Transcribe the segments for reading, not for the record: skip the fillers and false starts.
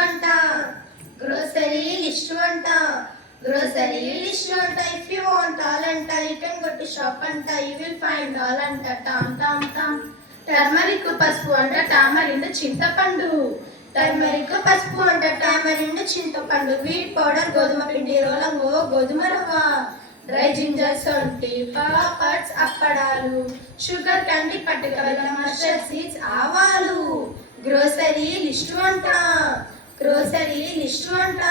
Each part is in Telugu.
అంట గ్రోసరీ లిస్ట్ అంట గ్రోసరీ లిస్ట్ అంట ఇఫ్ యూ వాంట్ ఆల్ అంట you can go to shop అంట యూ విల్ ఫైండ్ ఆల్ అంట టామ్ టామ్ టామ్ టర్మరిక్ పసుపు అంట టామరిండ్ చింతపండు టర్మరిక్ పసుపు అంట టామరిండ్ చింతపండు వీట్ పౌడర్ గోధుమ పిండి రోలంగో గోధుమ రవ్వ డ్రై జింజర్ సొంటి పాపడ్స్ అప్పడాలు షుగర్ క్యాండీ పట్టుక బెల్లం మస్టర్డ్ సీడ్స్ ఆవాలు గ్రోసరీ లిస్ట్ అంట గ్రోసరీ లిస్ట్ అంట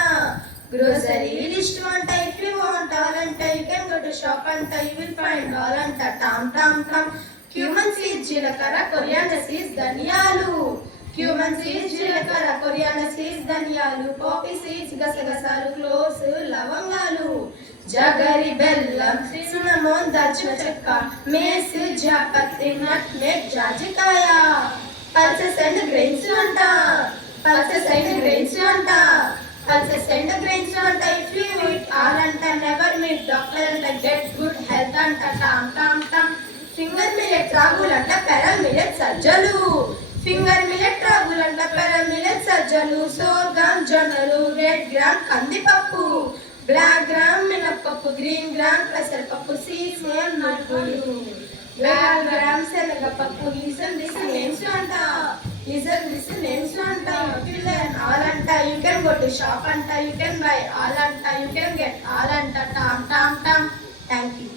గ్రోసరీ లిస్ట్ అంట ఇఫ్ యూ వాంట్ ఆల్ అంట you can go to shop అంట యూ విల్ ఫైండ్ ఆల్ అంట tom tom Tom cumin seeds జీలకర్ర కొరియాండర్ సీడ్స్ ధనియాలు క్యూమన్ సీడ్స్ జీలకర్ర కొరియాండర్ సీడ్స్ ధనియాలు పాపీ సీడ్స్ గసగసాలు క్లోవ్స్ లవంగాలు జగరి బెల్లం సిన్నమోన్ దాల్చిన చెక్క మేస్ జాపత్రి నట్మేగ్ జాజికాయ పల్సెస్ అండ్ గ్రెయిన్స్ అంట పల్సెస్ అండ్ గ్రెయిన్స్ అంట పల్సెస్ అండ్ గ్రెయిన్స్ అంట ఇఫ్ యూ ఈట్ ఆల్ అంట నెవర్ మీట్ డాక్టర్ అంట గెట్ గుడ్ హెల్త్ అంట tom tom tom finger millet రాగులంట పెరల్ మిల్లెట్ సజ్జలు ఫింగర్ మిల్లెట్ రాగులంట పెరల్ మిల్లెట్ సజ్జలు సోర్గం జొన్నలు రెడ్ గ్రామ్ కందిపప్పు బ్లాక్ గ్రామ్ మినప్పప్పు గ్రీన్ గ్రామ్ పెసరపప్పు సీసేమ్ నలుగులు బ్లాక్ గ్రామ్ శనగపప్పు లిసన్ దిస్ నేమ్స్ అంట లిసన్ దిస్ నేమ్స్ అంట యూ లెర్న్ ఆల్ అంట you can go to shop అంట యూ కెన్ బై ఆల్ అంట యూ కెన్ గెట్ ఆల్ అంట tom tom Tom thank you